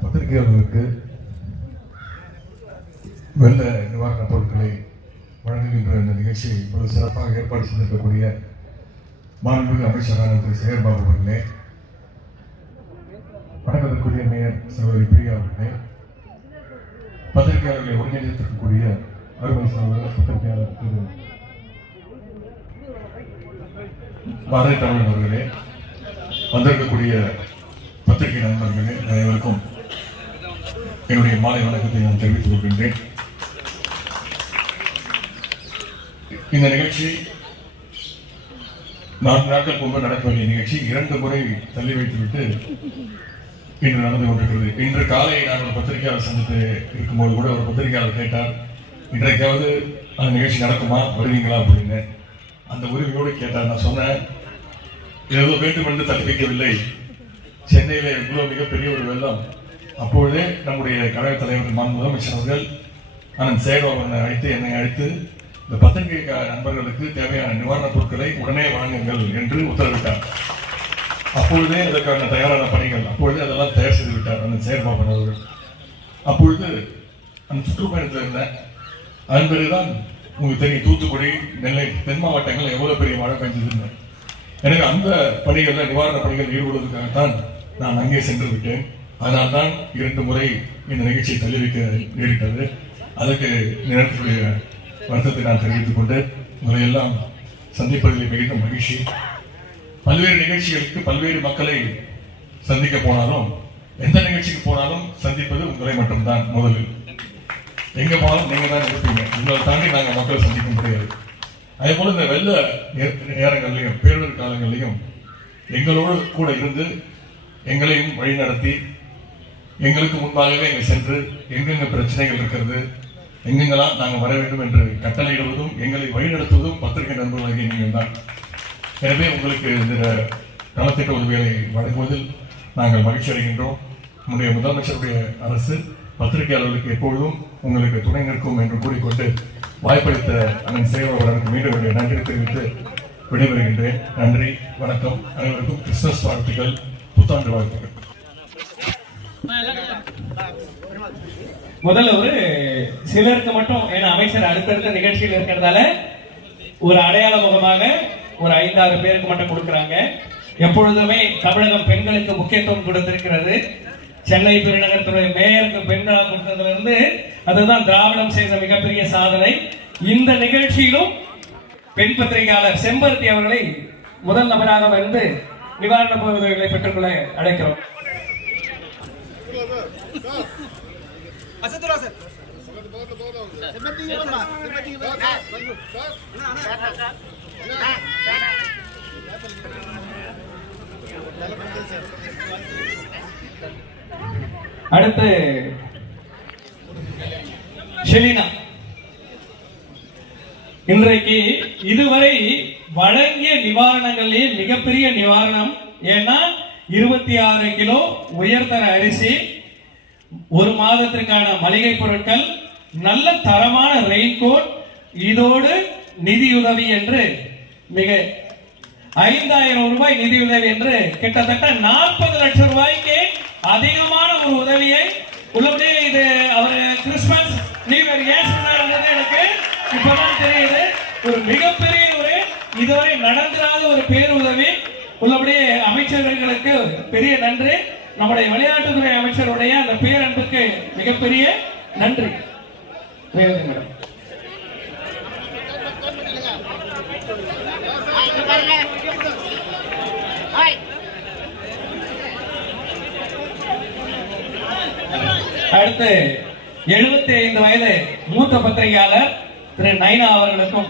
பத்திரிகையாளர்களுக்கு வெள்ள நிவாரணப் பொருட்களை வழங்குகின்ற இந்த நிகழ்ச்சியை இவ்வளவு சிறப்பாக ஏற்பாடு செய்திருக்கக்கூடிய மாண்புமிகு அமைச்சரான திரு. சேகர்பாபு அவர்களே வணக்கத்திற்குரிய மேயர் சகோதரி பிரியா அவர்களே பத்திரிகையாளர்களை ஒருங்கிணைத்திருக்கக்கூடிய அருமை சகோதரர் பத்திரிகையாளர் திரு. பாரதி தமிழ் அவர்களே வந்திருக்கக்கூடிய பத்திரிகை நண்பர்களே அனைவருக்கும் என்னுடைய மாலை வணக்கத்தை நான் தெரிவித்துக் கொள்கின்றேன். இந்த நிகழ்ச்சி நான்கு நாட்கள் முன்பு நடக்க வேண்டிய நிகழ்ச்சி இரண்டு முறை தள்ளி வைத்துவிட்டு இன்று நடந்து கொண்டிருக்கிறது. இன்று காலை நான் ஒரு பத்திரிகையாளர் சந்தித்து இருக்கும்போது கூட ஒரு பத்திரிகையாளர் கேட்டார் இன்றைக்காவது அந்த நிகழ்ச்சி நடக்குமா? வருவீங்களா? அப்படின்னு. அந்த உரிமையோடு கேட்டார். நான் சொன்னேன் ஏதோ வேண்டும் என்று தள்ளி வைக்கவில்லை சென்னையில இவ்வளவு மிகப்பெரிய ஒரு வெள்ளம். அப்பொழுதே நம்முடைய கழக தலைவர் மான் முதலமைச்சர் அவர்கள் அண்ணன் சேகர் அவர்களை அழைத்து என்னை அழைத்து இந்த பத்திரிகை நண்பர்களுக்கு தேவையான நிவாரணப் பொருட்களை உடனே வழங்குங்கள் என்று உத்தரவிட்டார். அப்பொழுதே அதற்கான தயாரான பணிகள் அப்பொழுதே அதெல்லாம் தயார் செய்து விட்டார் அண்ணன் சேகர்பாபன் அவர்கள். அப்பொழுது அந்த சுற்றுப்பயணத்தில் இருந்தேன். அதன் பிறகுதான் உங்களுக்கு தெரியும் தூத்துக்குடி நெல்லை தென் மாவட்டங்கள் எவ்வளவு பெரிய மழை பெஞ்சதுன்னு. எனவே அந்த பணிகளில் நிவாரண பணிகள் ஈடுபடுவதற்காகத்தான் நான் அங்கே சென்று விட்டேன். அதனால் தான் இரண்டு முறை இந்த நிகழ்ச்சியை தள்ளி வைக்க நேரிட்டது. அதற்கு நேரத்துடைய வருத்தத்தை நான் தெரிவித்துக் கொண்டு உங்களையெல்லாம் சந்திப்பதில் மிகுந்த மகிழ்ச்சி. பல்வேறு நிகழ்ச்சிகளுக்கு பல்வேறு மக்களை சந்திக்க போனாலும் எந்த நிகழ்ச்சிக்கு போனாலும் சந்திப்பது உங்களை மட்டும்தான் முதலில். எங்க போனாலும் நீங்க தான் இருப்பீங்க. உங்களை தாண்டி நாங்கள் மக்களை சந்திக்க முடியாது. அதே போல இந்த வெள்ள நேரங்கள்லையும் பேரிடர் காலங்கள்லையும் எங்களோடு கூட இருந்து எங்களையும் வழிநடத்தி எங்களுக்கு முன்பாகவே இங்க சென்று எங்கெங்க பிரச்சனைகள் இருக்கிறது எங்கெங்கெல்லாம் நாங்கள் வர வேண்டும் என்று கட்டளையிடுவதும் எங்களை வழிநடத்துவதும் பத்திரிகை நண்பர்களாகிய நீங்கள் தான். எனவே உங்களுக்கு இந்த நலத்திட்ட உதவிகளை வழங்குவதில் நாங்கள் மகிழ்ச்சி அடைகின்றோம். நம்முடைய முதலமைச்சருடைய அரசு பத்திரிகையாளர்களுக்கு எப்பொழுதும் உங்களுக்கு துணை நிற்கும் என்று கூறிக்கொண்டு வாய்ப்பளித்த அண்ணன் சேகர் மீண்டும் என்னுடைய நன்றி தெரிவித்து விடைபெறுகின்றேன். நன்றி வணக்கம். அனைவருக்கும் கிறிஸ்துமஸ் வாழ்த்துக்கள் புத்தாண்டு வாழ்த்துக்கள். முதல்ல ஒரு சிலருக்கு மட்டும் ஏன்னா அமைச்சர் அடுத்தடுத்த நிகழ்ச்சியில் இருக்கிறதால ஒரு அடையாள முகமாக ஒரு ஐந்தாறு பேருக்கு மட்டும் கொடுக்குறாங்க. எப்பொழுதுமே தமிழகம் பெண்களுக்கு முக்கியத்துவம் கொடுத்திருக்கிறது. சென்னை பெருநகரத்துடைய மேயருக்கு பெண்களாக கொடுத்ததுல இருந்து அதுதான் திராவிடம் செய்த மிகப்பெரிய சாதனை. இந்த நிகழ்ச்சியிலும் பெண் பத்திரிகையாளர் செம்பருத்தி அவர்களை முதல் நபராக வந்து நிவாரண உதவிகளை பெற்றுக்கொள்ள அழைக்கிறோம். அடுத்து ஷெலினா. இன்றைக்கு இதுவரை வழங்கிய நிவாரணங்களிலே மிகப்பெரிய நிவாரணம். ஏன்னா இருபத்தி ஆறு கிலோ உயர்தர அரிசி ஒரு மாதத்திற்கான மளிகை பொருட்கள் நல்ல தரமான ரெயின்கோட் இதோடு நிதியுதவி என்று மிக ஐந்தாயிரம் ரூபாய் நிதியுதவி என்று கிட்டத்தட்ட நாற்பது லட்சம் ரூபாய்க்கு அதிகமான ஒரு உதவியை உள்ளபடியே இது அவர் கிறிஸ்துமஸ் நியூ இயர் ஏன் சொன்னாருன்றது எனக்கு. இப்பதான் தெரியுது. ஒரு மிகப்பெரிய ஒரு இதுவரை நடந்திராத ஒரு பேருதவி உள்ளபடியே அமைச்சர்களுக்கு பெரிய நன்றி நம்முடைய விளையாட்டுத்துறை அமைச்சருடைய அந்த பேரன்புக்கு மிகப்பெரிய நன்றி. மேடம். அடுத்து 75 ஐந்து வயது மூத்த பத்திரிகையாளர் திரு நைனா அவர்களுக்கும்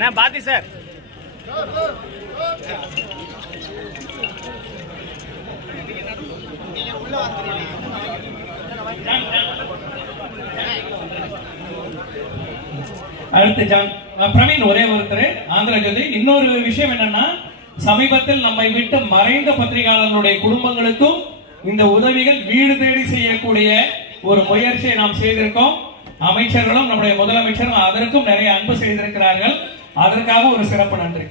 அண்ணா பாத்தி சார். அடுத்து ஜான் பிரவீன் ஒரே ஒருத்தர். ஆந்திர ஜோதி இன்னொரு விஷயம் என்னன்னா சமீபத்தில் நம்மை விட்டு மறைந்த பத்திரிகையாளர்களுடைய குடும்பங்களுக்கும் இந்த உதவிகள் வீடு தேடி செய்யக்கூடிய ஒரு முயற்சியை நாம் செய்திருக்கோம். அமைச்சர்களும் நம்முடைய முதலமைச்சரும் அதற்கும் நிறைய அன்பு செய்திருக்கிறார்கள். அதற்காக ஒரு சிறப்பு நன்றி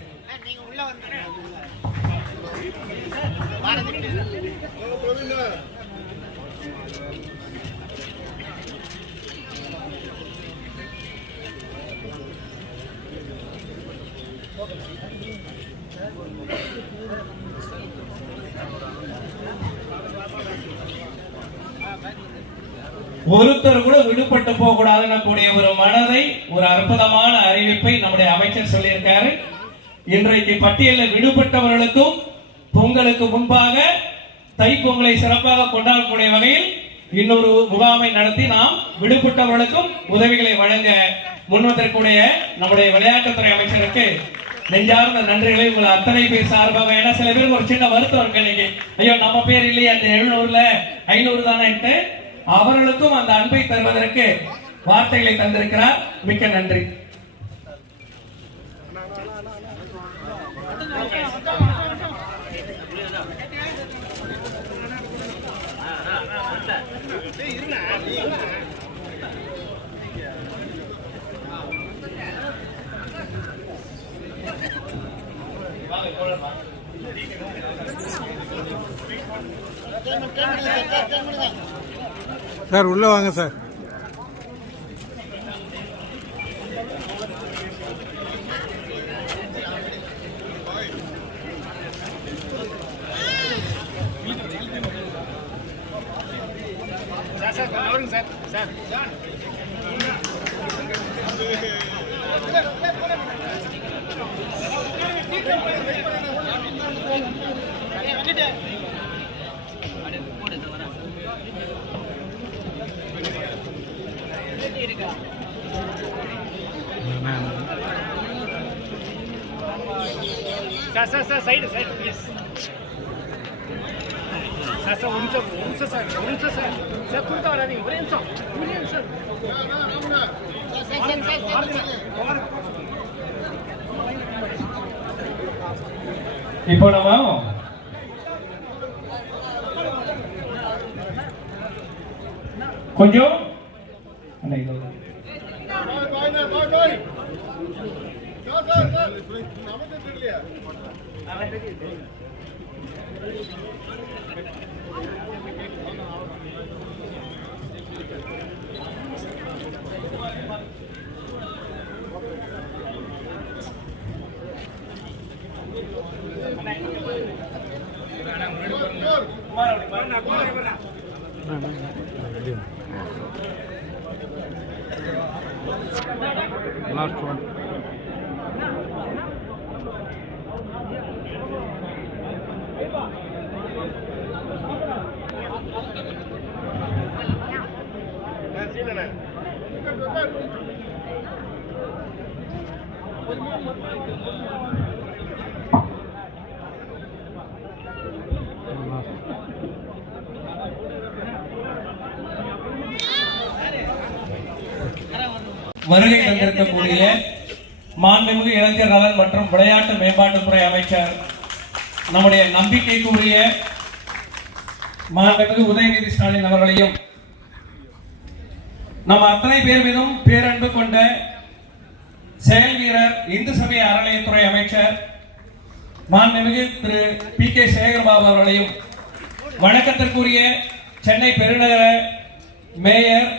Thank you. ஒருத்தர் கூட விடுபட்டு போக கூடாதுன்னு கூடிய ஒரு மனதை ஒரு அற்புதமான அறிவிப்பை நம்முடைய அமைச்சர் சொல்லியிருக்காரு. இன்றைக்கு பட்டியலில் விடுபட்டவர்களுக்கும் பொங்கலுக்கு முன்பாக தைப்பொங்கலை சிறப்பாக கொண்டாடக்கூடிய வகையில் இன்னொரு முகாமை நடத்தி நாம் விடுபட்டவர்களுக்கும் உதவிகளை வழங்க முன்வதற்குடைய நம்முடைய விளையாட்டுத்துறை அமைச்சருக்கு நெஞ்சார்ந்த நன்றிகளை உங்கள் அத்தனை பேர் சார்பாக. ஏன்னா சில பேருக்கு ஒரு சின்ன வருத்தம் இருக்கு இன்னைக்கு. ஐயோ நம்ம பேர் இல்லையா அந்த எழுநூறுல ஐநூறு தானேன்ட்டு. அவர்களுக்கும் அந்த அன்பை தருவதற்கு வார்த்தைகளை தந்திருக்கிறார். மிக்க நன்றி. சார் உள்ளே வாங்க sir sir sir sir side side please sir sir ஒரு நிமிஷம் ஒரு நிமிஷம் சார் ஒரு நிமிஷம் சார் சார் கொடுக்க வராதீங்க ஒரே நிமிஷம் ஒரே நிமிஷம் இப்போ நம்ம கொஞ்சம் அண்ணா, இது. ஒரு- லாஸ்ட் வருகை தந்திருக்கக்கூடிய மாண்புமிகு இளைஞர் நலன் மற்றும் விளையாட்டு மேம்பாட்டுத்துறை அமைச்சர் நம்முடைய நம்பிக்கைக்குரிய மாண்புமிகு உதயநிதி ஸ்டாலின் அவர்களையும் நம்ம அத்தனை பேர் மீதும் பேரன்பு கொண்ட செயல் வீரர் இந்து சமய அறநிலையத்துறை அமைச்சர் மாண்புமிகு திரு பி கே சேகர்பாபு அவர்களையும் வணக்கத்திற்குரிய சென்னை பெருநகர மேயர்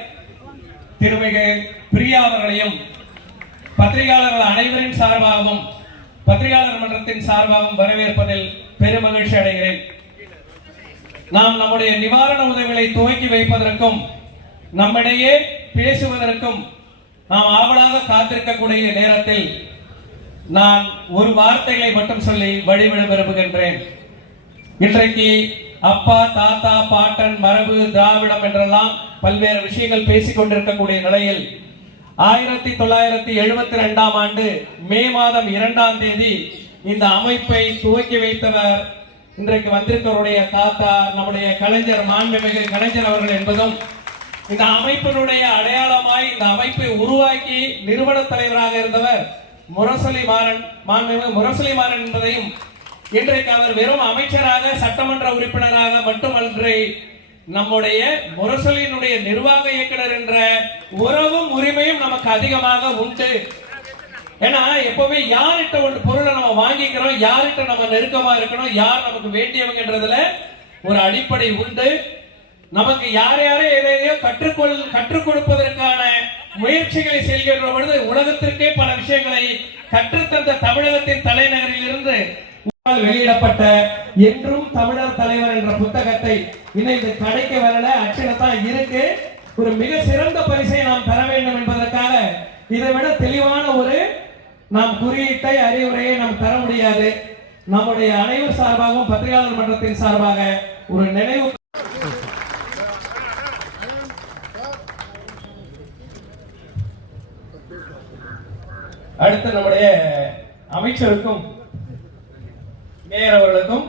திருமிகு பிரியா அவர்களையும் பத்திரிகையாளர்கள் அனைவரின் சார்பாகவும் பத்திரிகையாளர் மன்றத்தின் சார்பாகவும் வரவேற்பதில் பெருமகிழ்ச்சி அடைகிறேன். நாம் நம்முடைய நிவாரண உதவிகளை துவக்கி வைப்பதற்கும் நம்மிடையே பேசுவதற்கும் நாம் ஆவலாக காத்திருக்கக்கூடிய நேரத்தில் நான் ஒரு வார்த்தைகளை மட்டும் சொல்லி வழிவிட விரும்புகின்றேன். இன்றைக்கு அப்பா தாத்தா பாட்டன் மரபு திராவிடம் என்றெல்லாம் பல்வேறு விஷயங்கள் பேசிக் கொண்டிருக்கக்கூடிய நிலையில் ஆயிரத்தி தொள்ளாயிரத்தி எழுபத்தி ரெண்டாம் ஆண்டு மே மாதம் இரண்டாம் தேதி இந்த அமைப்பை துவக்கி வைத்தவர் இன்றைக்கு வந்திருக்கவருடைய தாத்தா நம்முடைய கலைஞர் மாண்புமிகு கலைஞர் அவர்கள் என்பதும் இந்த அமைப்பினுடைய அடையாளமாய் இந்த அமைப்பை உருவாக்கி நிறுவன தலைவராக இருந்தவர் முரசொலி மாறன் மாண்புமிகு முரசொலி மாறன் என்பதையும் இன்றைக்கு அவர் வெறும் அமைச்சராக சட்டமன்ற உறுப்பினராக மட்டுமன்றி நம்முடைய முரசொலியினுடைய நிர்வாக இயக்குனர் என்ற உறவும் உரிமையும் நமக்கு அதிகமாக உண்டு. ஏன்னா எப்பவுமே யார்கிட்ட ஒரு பொருளை நம்ம வாங்கிக்கிறோம் யார்கிட்ட நம்ம நெருக்கமா இருக்கணும் யார் நமக்கு வேண்டியவங்கன்றதுல ஒரு அடிப்படை உண்டு. நமக்கு யார் யாரே எதை கற்றுக்கொள் கற்றுக் கொடுப்பதற்கான முயற்சிகளை செய்கின்ற பொழுது உலகத்திற்கே பல விஷயங்களை கற்றுத்தந்த தமிழகத்தின் தலைநகரில் இருந்து வெளியிடப்பட்ட என்றும் தமிழர் தலைவர் என்ற புத்தகத்தை இன்னும் இந்த கடைக்கு வரல. அச்சனை இருக்கு. ஒரு மிக சிறந்த பரிசை நாம் பெற வேண்டும் என்பதற்காக இதை விட தெளிவான ஒரு நாம் குறியீட்டை அறிவுரையை நாம் பெற முடியாது. நம்முடைய அனைவர் சார்பாகவும் பத்திரிகையாளர் மன்றத்தின் சார்பாக ஒரு நினைவு அடுத்து நம்முடைய அமைச்சருக்கும் மேயர் அவர்களுக்கும்